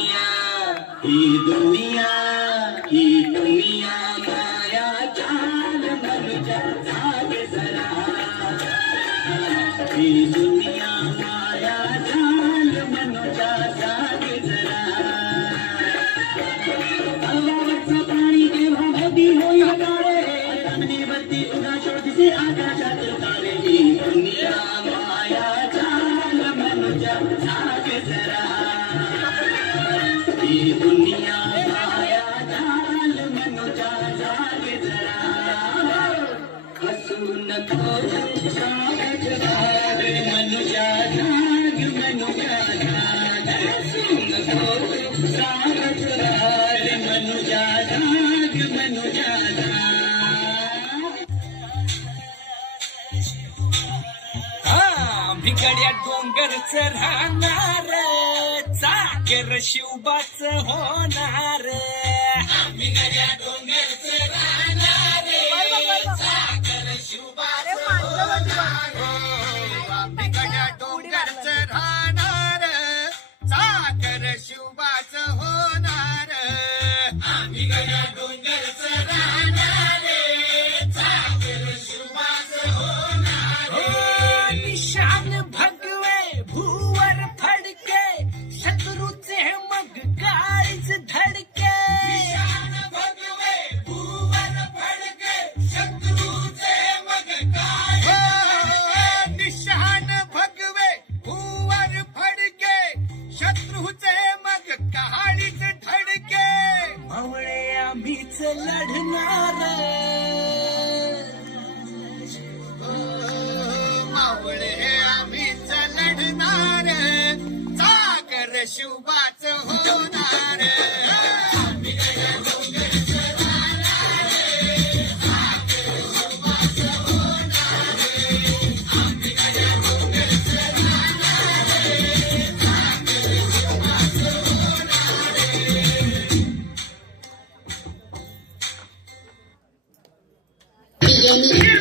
ही दुनिया ही दुनिया माया जाल मनुजा जाग जरा ही दुनिया माया जाल मनुजा जाग जरा हवावरचं पाणी केव्हा मोदी होईल काळे जमिनीवरती उगा शोधीचे आकाशातील तारे ही दुनिया माया जाल मनुजा जाग जरा ही दुनिया माया जाल मनुजा जाग जरा हसू नको जाग जाग मनुजा जाग मनुजा जाग हसू नको जाग जाग मनुजा जाग मनुजा जाग भिगड्या डोंगरचं राहणार चाकर शिवबाच होणार भिगड्या डोंगरचं राहणार चाकर शिवबाच होणार भिगड्या डोंगरचं राहणार चाकर शिवबाच होणार भिगड्या डोंगरचं राहणार चाकर शिवबाच होणार निशान भगवे भूवर फडके शत्रूचे मग काळीच धडके निशान भगवे भूवर फडके शत्रूचे मग काळीच निशान भगवे भूवर फडके शत्रूचे मग काळीच धडके मावळे आम्हीच लढणार मावळे आम्हीच लढणार चाकर शिवबाच होणार Beginning.